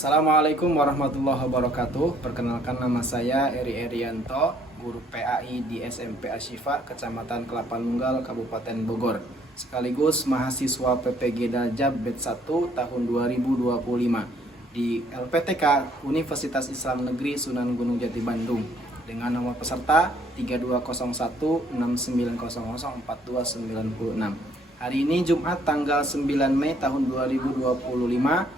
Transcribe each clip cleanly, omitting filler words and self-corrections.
Assalamualaikum warahmatullahi wabarakatuh. Perkenalkan, nama saya Eri Erianto, guru PAI di SMP Asyifa, Kecamatan Kelapa Nunggal, Kabupaten Bogor. Sekaligus mahasiswa PPG Daljab Batch 1 tahun 2025 di LPTK Universitas Islam Negeri Sunan Gunung Jati Bandung dengan nomor peserta 320169004296. Hari ini Jumat tanggal 9 Mei tahun 2025.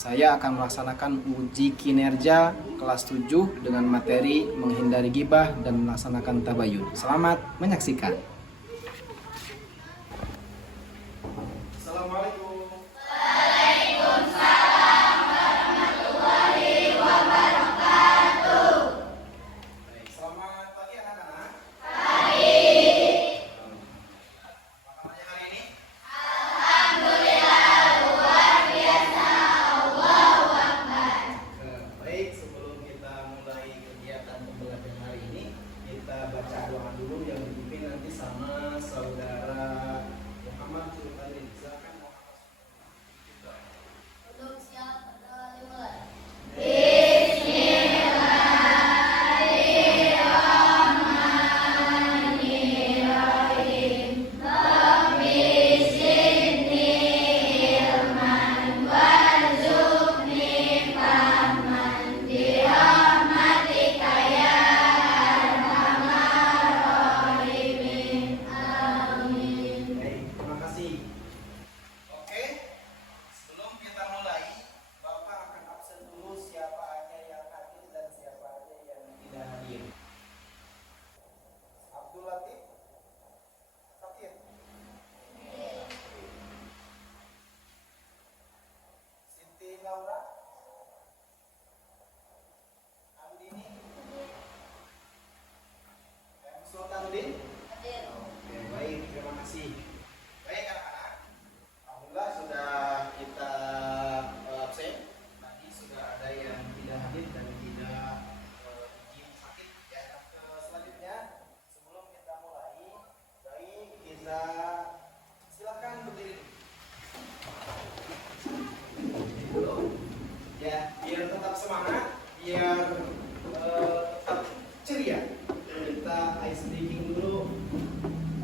Saya akan melaksanakan uji kinerja kelas 7 dengan materi menghindari gibah dan melaksanakan tabayun. Selamat menyaksikan. Assalamualaikum. Baik, selamat pagi anak-anak. Makanannya hari ini? Baik, sebelum kita mulai kegiatan pembelajaran hari ini, kita baca doa dulu yang dipimpin nanti sama saudara Muhammad Sultan. Silakan Muhammad. Untuk siap dimulai. Baik, terima kasih. Oke, sebelum kita mulai, Bapak akan absen dulu siapa aja yang hadir dan siapa aja yang tidak hadir. Abdul Latif, hadir. Siti Laura, Andini, Sultanuddin. Oke, baik, terima kasih. Baik anak-anak, alhamdulillah sudah kita absen. Tadi sudah ada yang tidak hadir dan tidak izin sakit. Ya, selanjutnya sebelum kita mulai, baik kita silakan berdiri dulu. Ya, biar tetap semangat, biar tetap ceria. Kita ice breaking dulu.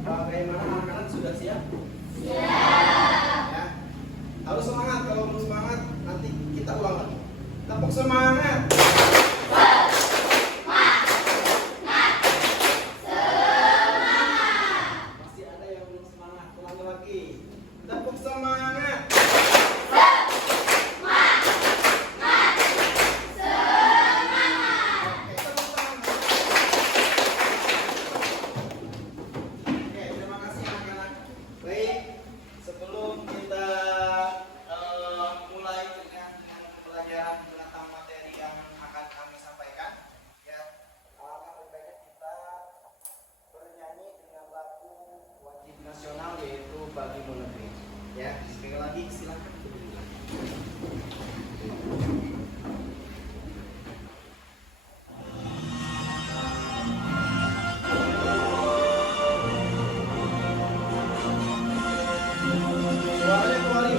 Bagaimana anak-anak, sudah siap? Siap. Ya. Harus semangat, kalau belum semangat nanti kita ulang lagi. Tepuk semangat. Masih ada yang belum semangat, ulangi lagi. Tepuk semangat. Oke, tepuk tangan. Oke, terima kasih anak-anak. Baik, sebelum kita mulai dengan pembelajaran tentang materi yang akan kami sampaikan, ya, alangkah lebih baiknya kita bernyanyi dengan lagu wajib nasional yaitu Bagimu Negeri. Ya, sekali lagi silakan berdiri. Suaranya kembali.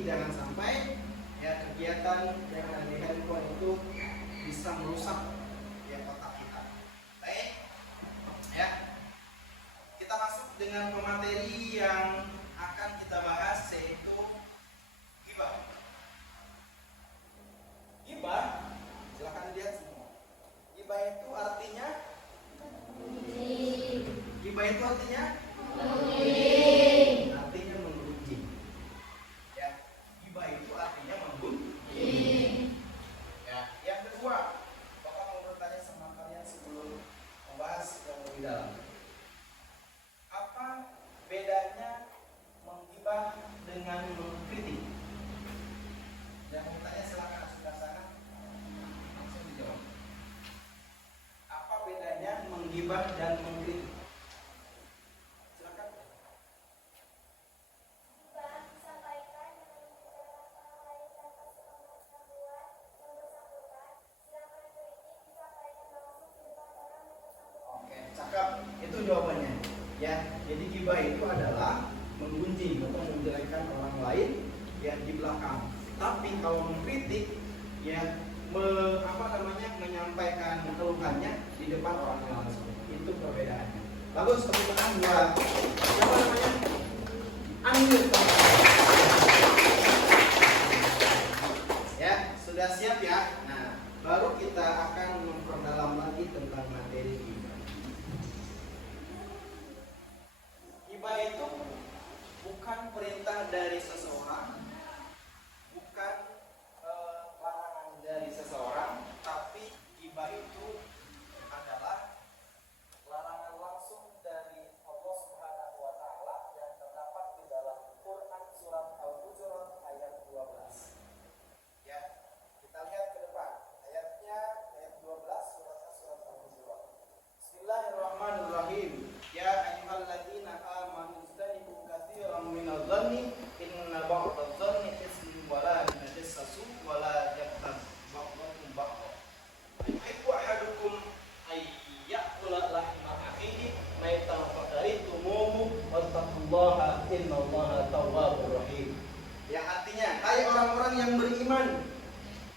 Jadi jangan sampai ya kegiatan yang ada di handphone itu bisa merusak ya otak kita. Baik, ya kita masuk dengan pemateri yang akan kita bahas, yaitu ghibah. Ghibah, silakan dilihat semua. Ghibah itu artinya artinya menggunjing. Ya, ghibah itu artinya menggunjing. Ya, yang kedua, Bapak mau bertanya sama kalian sebelum membahas yang lebih dalam. Apa bedanya menggibah dengan mengkritik? Yang mau bertanya silakan sebelah sana, langsung dijawab. Apa bedanya menggibah dan mengkritik? Silakan. Oke, cakep. Itu jawabannya. Ya, jadi gibah itu adalah menggunjing atau menjelekkan orang lain ya di belakang. Tapi kalau mengkritik ya menyampaikan keluhannya di depan orang lain. Itu perbedaannya. Bagus, tepuk tangan buat siapa namanya? Anggir. Ya, sudah siap ya? Nah, baru kita akan memperdalam lagi tentang materi gibah. Gibah itu bukan perintah dari seseorang, bukan larangan dari seseorang, tapi gibah itu adalah larangan langsung dari Allah Subhanahu wa taala yang terdapat di dalam Quran surat Al-Hujurat ayat 12. Ya, kita lihat ke depan. Ayatnya ayat 12 surat Al-Hujurat. Bismillahirrahmanirrahim. Ya ayyuhalladzina amanu ijtanibu katsiran minadh dhanni inna ba'dadh dhanni ismun wa la tajassasu wa la yaghtab ba'dukum ba'dha. Yuhibbu ahadukum ay ya'kula lahma akhihi maitan fakarihtumuhu wattaqullaha innallaha tawwabur rahim. Yang artinya, hai orang-orang yang beriman.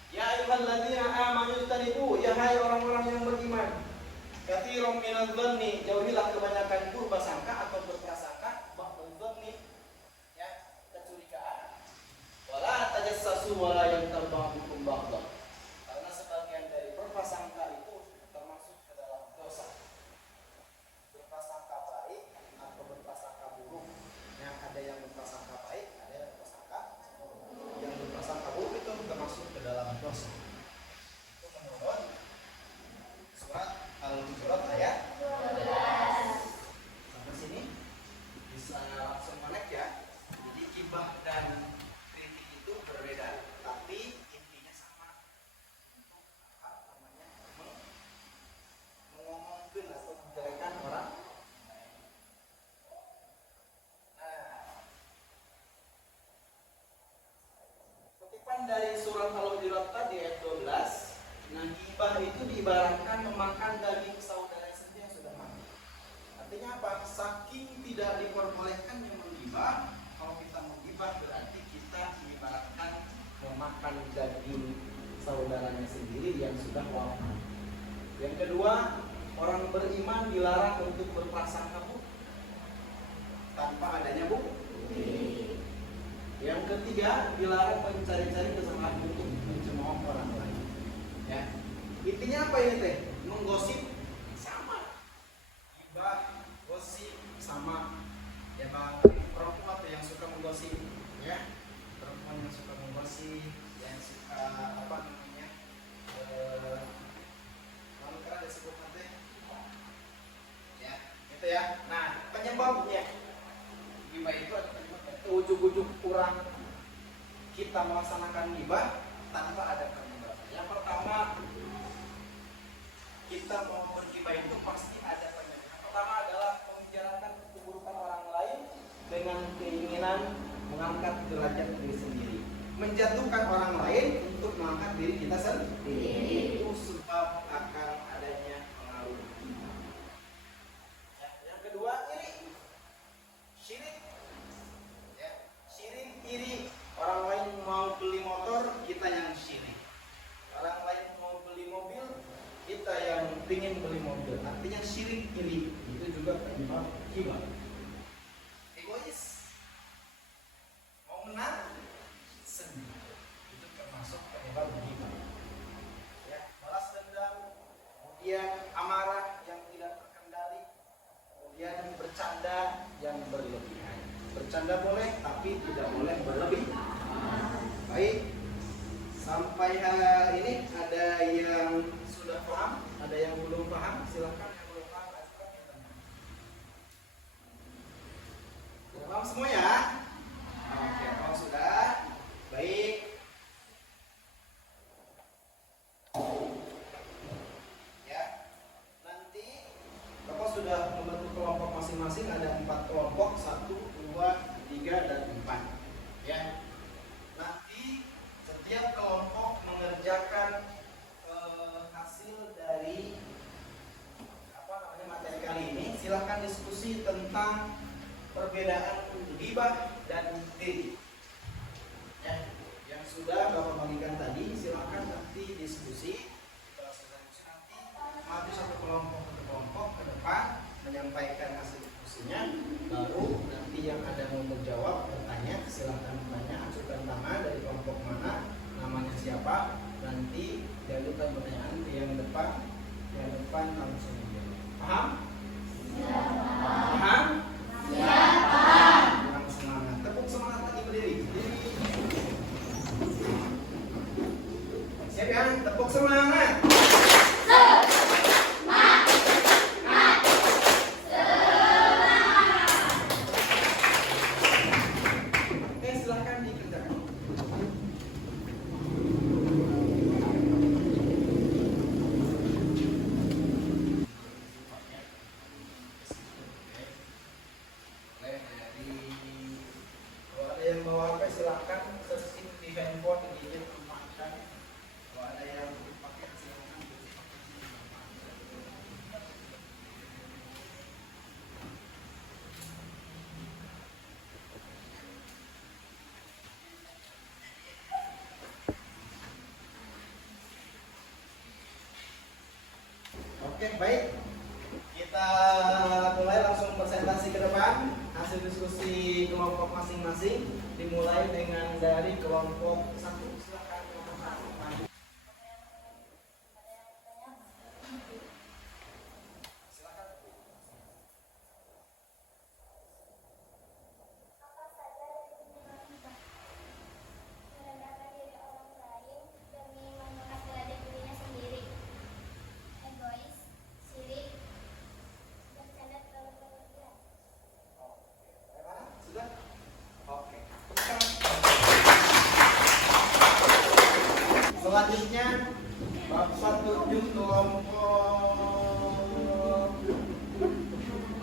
Ya ayyuhalladzina amanu ijtanibu, ya hai orang-orang yang beriman. Katsiran minadh dhanni, jauhilah kebanyakan berprasangka atau berprasangka, ba'dadh dhanni ya, kecurigaan. Wala tajassasu wala yaghtab ba'dukum ba'dha. Karena sebagian dari berprasangka itu termasuk ke dalam dosa. Berprasangka baik atau berprasangka buruk. Yang ada yang berprasangka baik, ada yang berprasangka buruk. Yang berprasangka buruk itu termasuk ke dalam dosa. Itu menurut surat Al-Hujurat ayat 12. Sampai sini bisa langsung connect ya. Jadi gibah dan kritik itu berbeda, tapi intinya sama. Untuk mengomongkan atau menjelekan orang. Nah, kutipan dari surat Al-Hujurat tadi ayat 12. Nah, gibah itu diibaratkan memakan daging saudara sendiri yang sudah mati. Artinya apa? Saking tidak diperbolehkannya menggibah, kalau kita menggibah berarti kita diibaratkan memakan daging saudaranya sendiri yang sudah wafat. Yang kedua, orang beriman dilarang untuk berprasangka buruk tanpa adanya bukti. Yang ketiga, dilarang mencari-cari kesalahan untuk mencemooh orang lain. Ya. Intinya apa ini teh? Menggosip sama. Gibah, gosip sama. Ya bang, perempuan tuh yang suka menggosip, ya. Perempuan yang suka menggosip, yang suka apa namanya? Kalau kira disebut teh. Ya, gitu ya. Nah, penyebabnya gibah itu ada penyebabnya. Ujuk-ujuk kurang kita melaksanakan gibah tanpa ada penyebab. Yang pertama, kita mau bergibah itu pasti ada penyebab. Yang pertama adalah membicarakan keburukan orang lain dengan keinginan mengangkat derajat diri sendiri, menjatuhkan orang lain untuk mengangkat diri kita sendiri. Itu sebab akan adanya pengaruh gibah. Ya, yang kedua, iri, syirik. Ya, syirik, iri orang lain Fadl. Artinya syirik iri. Itu juga penyebab ghibah. Egois. Mau menang, sedih. Itu termasuk penyebab ghibah. Ya, balas dendam, kemudian amarah yang tidak terkendali, kemudian bercanda yang berlebihan. Bercanda boleh, tapi tidak boleh berlebih. Baik. Sampai ini ada yang sudah paham, ada yang belum paham, silakan yang belum paham ajukan pertanyaan. Sudah paham semua ya? Oke, kalau sudah, baik. Ya, nanti Bapak sudah membentuk kelompok masing-masing, ada 4 kelompok, 1, 2, 3, dan 4. Ya. Nanti setiap kelompok mengerjakan hasil dari materi kali ini. Silahkan diskusi tentang perbedaan ghibah dan iri. Ya, yang sudah Bapak bagikan tadi, silahkan nanti diskusi. Setelah selesai diskusi nanti maju satu kelompok ke kelompok ke depan menyampaikan hasil diskusinya. Baru nanti yang ada mau menjawab bertanya, silahkan bertanya, ajukan tangan dari kelompok mana, namanya siapa. Nanti diajukan pertanyaan di yang depan langsung menjawab. Paham? Paham? Kurang semangat. Tepuk semangat lagi berdiri. Siap ya? Tepuk semangat. Oke, silahkan dikerjakan. Kalau ada yang bawa HP silahkan searching di handphone di tempatkan. Kalau ada yang pakai silahkan. Oke, baik. Kita mulai langsung presentasi ke depan. Hasil diskusi kelompok masing-masing dimulai dengan dari kelompok 1. Silakan kelompok 1 maju. Silakan. Apa saja dari penyebab ghibah? Merendahkan diri orang lain demi mengangkat derajat dirinya sendiri. Egois, sirik, bercanda terlalu berlebihan. Bagaimana? Sudah? Oke. Selanjutnya Bapak tunjuk kelompok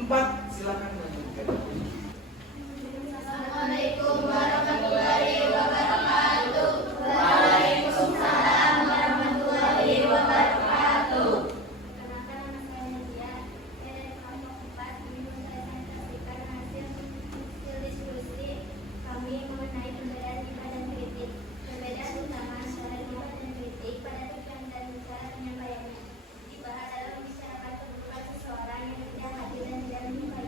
4. Silakan melanjutkan. Assalamualaikum warahmatullahi wabarakatuh. Waalaikumsalam warahmatullahi wabarakatuh. Perkenalkan, nama saya Nadia. Saya dari kelompok 4 ingin mempresentasikan hasil diskusi kami mengenai perbedaan ghibah dan kritik. Perbedaan utama antara ghibah dan kritik pada tujuan dan cara penyampaiannya. Ghibah adalah membicarakan keburukan seseorang yang tidak hadir dan tidak menyukai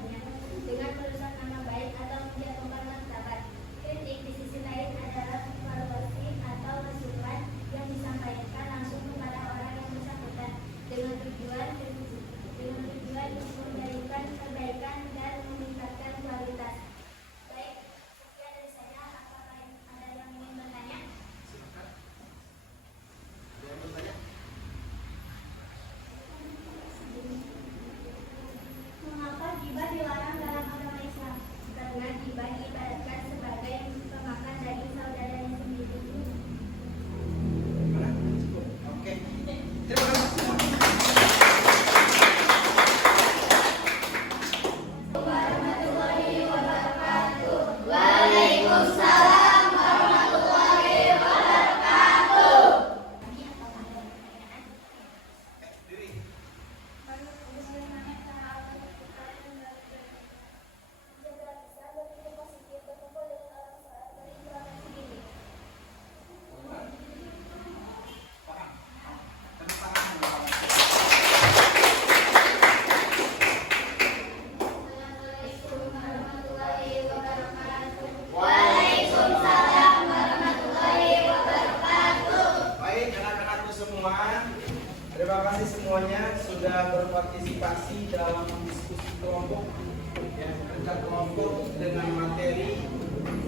berpartisipasi dalam diskusi kelompok, ya, kerja kelompok dengan materi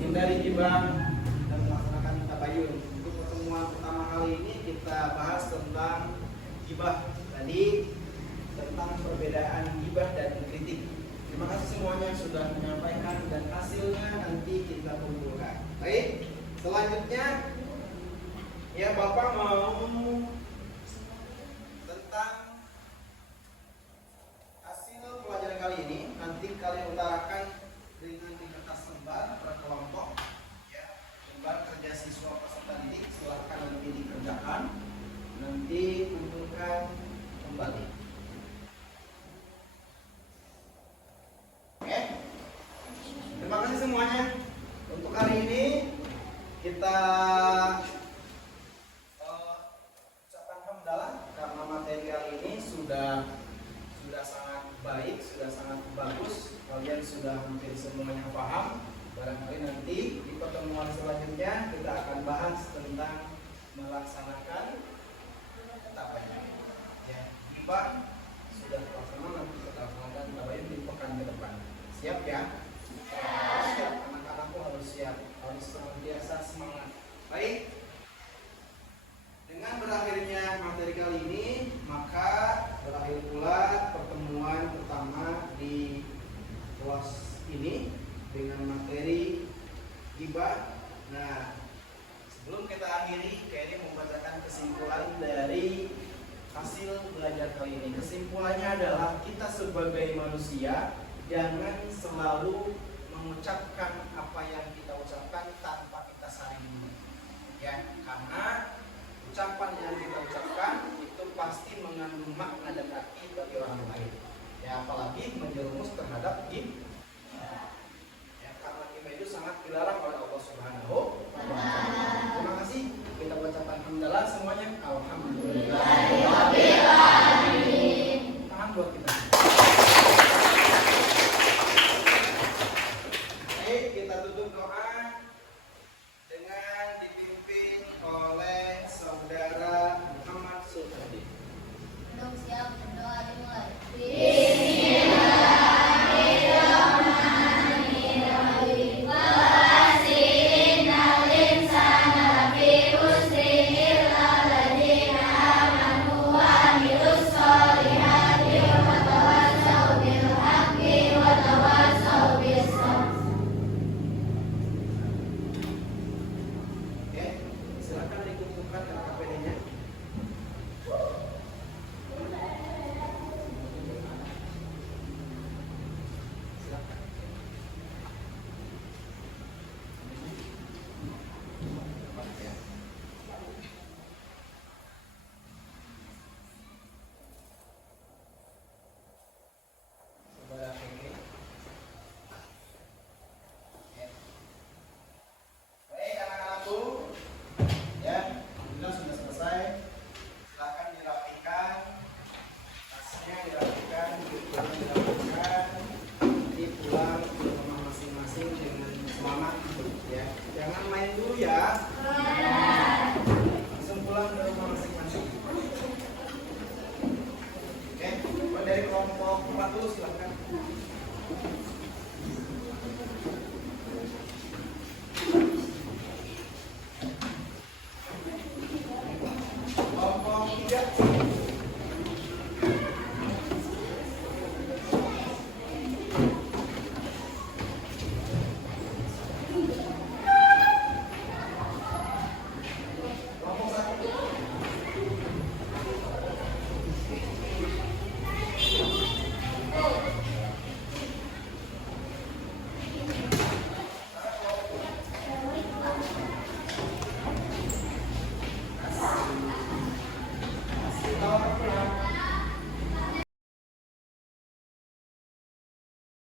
hindari gibah dan melaksanakan tabayun. Untuk pertemuan pertama kali ini kita bahas tentang gibah tadi, tentang perbedaan gibah dan kritik. Terima kasih semuanya sudah menyampaikan dan hasilnya nanti kita kumpulkan. Baik, selanjutnya ya Bapak mau tentang hasil pelajaran kali ini nanti kalian utarakan dengan di kertas lembar per kelompok, ya, lembar kerja siswa peserta didik, silahkan nanti dikerjakan, nanti kumpulkan kembali. Oke, terima kasih semuanya. Untuk hari ini kita ucapkan hamdalah karena materi kali ini sudah sangat baik, sudah sangat bagus. Kalian sudah hampir semuanya paham. Barangkali nanti di pertemuan selanjutnya kita akan bahas tentang melaksanakan tabayun. Ya, gibah sudah terlaksana, nanti kita laksanakan tabayun di pekan ke depan. Siap ya? Siap. Anak-anakku harus siap, harus senantiasa semangat. Baik. Dengan berakhirnya materi kali ini, maka berakhir pula pertemuan pertama di kelas ini dengan materi gibah. Nah, sebelum kita akhiri, Keri membacakan kesimpulan dari hasil belajar kali ini. Kesimpulannya adalah kita sebagai manusia jangan selalu mengucapkan apa yang kita ucapkan tanpa kita sadari, ya, karena ucapan yang kita ucapkan itu pasti mengandung makna dan arti bagi orang lain, ya, apalagi menjerumus terhadap gibah, ya, karena gibah itu sangat dilarang oleh Allah Subhanahu wa Ta'ala. Terima kasih. Kita ucapkan hamdalah semuanya. Alhamdulillah. Tahan buat kita. Kita tutup doa dengan dipimpin oleh saudara Muhammad Sultadi. Belum siap, berdoa dimulai. Oke, silakan dikumpulkan LKPD-nya. Silakan. Saudara Keke. Baik anak-anakku, ya, alhamdulillah sudah selesai. Silakan dirapikan, tasnya dirapikan, bukunya dirapikan, nanti pulang ke rumah masing-masing dengan semangat, ya. Jangan main dulu ya.